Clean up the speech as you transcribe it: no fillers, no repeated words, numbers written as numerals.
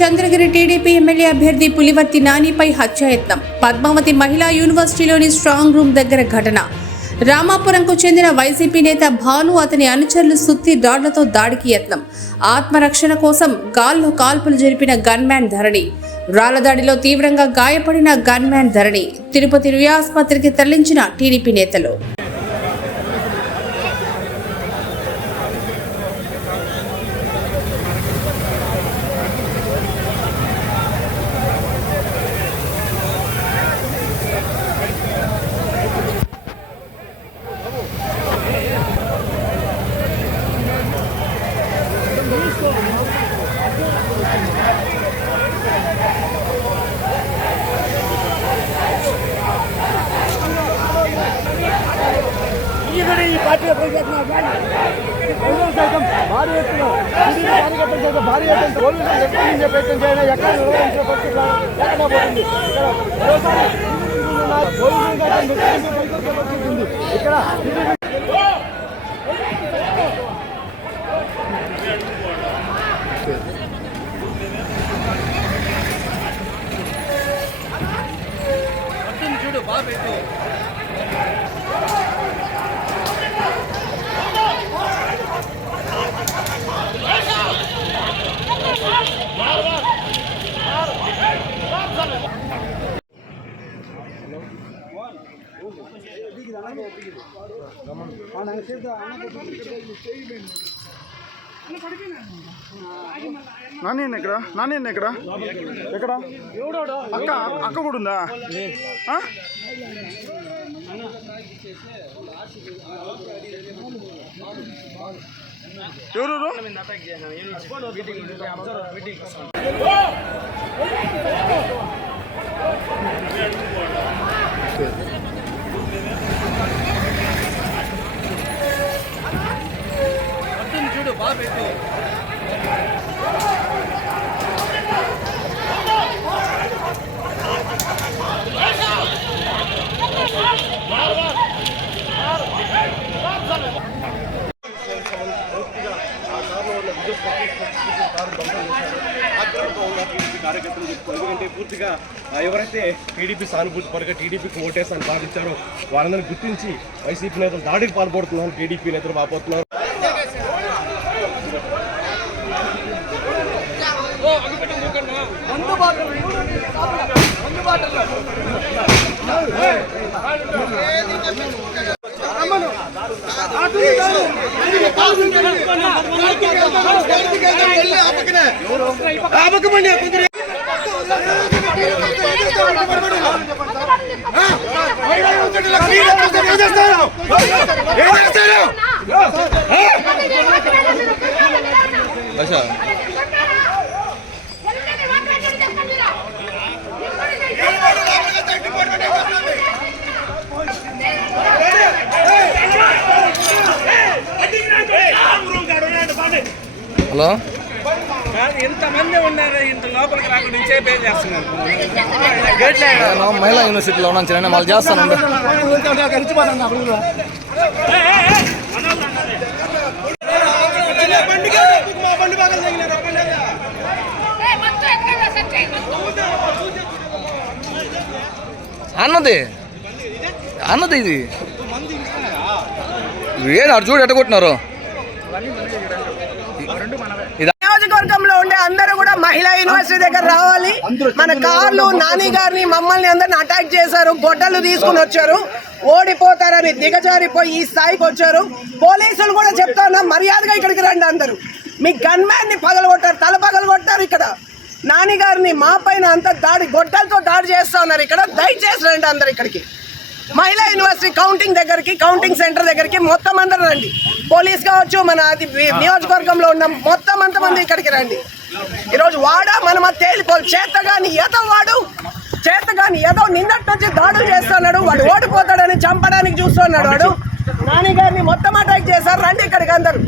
Chandragiri TDP MLA అభ్యర్థి పులివర్తి నానిపై హత్యాయత్నం. పద్మావతి మహిళా యూనివర్సిటీలోని స్ట్రాంగ్ రూమ్ దగ్గర ఘటన. రామాపురంకు చెందిన వైసీపీ నేత భాను అతని అనుచరులు సుత్తి రాడ్లతో దాడికి యత్నం. ఆత్మరక్షణ కోసం గాల్లో కాల్పులు జరిపిన గన్మ్యాన్ ధరణి. రాళ్ల దాడిలో తీవ్రంగా గాయపడిన గన్మ్యాన్ ధరణి తిరుపతి రుయా ఆసుపత్రికి తరలించిన టీడీపీ నేతలు. భారీ ఎత్తున భారీ ఎత్తున పోలీసులు ఎక్కడ ప్రయత్నం చేయాలి, ఎక్కడ నిర్వహించే పరిస్థితి లేకుండా పోతుంది. ఇక్కడ చూడు బాగా పెట్టు. నాని ఎక్కడ ఎక్కడ అక్క అక్క కూడా ఉందా? ఎవరు చూడు బాగా పెట్టు. కార్యకర్తలు చెప్పుకో. ఎందుకంటే పూర్తిగా ఎవరైతే టీడీపీ సానుభూతి పరగా టీడీపీకి ఓటేస్తాను బాధించారో వాళ్ళందరినీ గుర్తించి వైసీపీ నేతలు దాడికి పాల్పడుతున్నారు, టీడీపీ నేతలు వాపోతున్నారు. హలో, ఎంతమంది ఉన్నారు? ఇంత లోపలికి రాకుండా పే చేస్తున్నారు. మహిళా యూనివర్సిటీలో ఉన్నాను చిన్న మళ్ళీ చేస్తాను. అన్నది ఇది ఏది అటు చూడు ఎట్టగొట్టినారు. నియోజకవర్గంలో ఉండే అందరూ కూడా మహిళా యూనివర్సిటీ దగ్గర రావాలి. మన కార్లు నాని గారిని మమ్మల్ని అందరిని అటాక్ చేశారు, గొడ్డలు తీసుకుని వచ్చారు. ఓడిపోతారని దిగజారిపోయి ఈ స్థాయికి వచ్చారు. పోలీసులు కూడా చెప్తా ఉన్నా, మర్యాదగా ఇక్కడికి రండి. అందరూ మీ గన్మ్యాన్ ని పగలగొట్టారు, తల పగలగొట్టారు. ఇక్కడ నాని గారిని మా పైన అంత దాడి గొడ్డలతో దాడి చేస్తా ఉన్నారు. ఇక్కడ దయచేసి రండి అందరు ఇక్కడికి. మహిళా యూనివర్సిటీ కౌంటింగ్ దగ్గరికి, కౌంటింగ్ సెంటర్ దగ్గరికి మొత్తం అందరూ రండి. పోలీస్ కావచ్చు, మన అది నియోజకవర్గంలో ఉన్న మొత్తం అంతమంది ఇక్కడికి రండి. ఈరోజు మనం తేలిపోలు చేతగాని ఏదో నిన్నటి నుంచి దాడులు చేస్తున్నాడు. వాడు ఓడిపోతాడని చంపడానికి చూస్తున్నాడు. వాడు నాని గారిని మొత్తం అటాక్ చేశారు. రండి ఇక్కడికి అందరూ.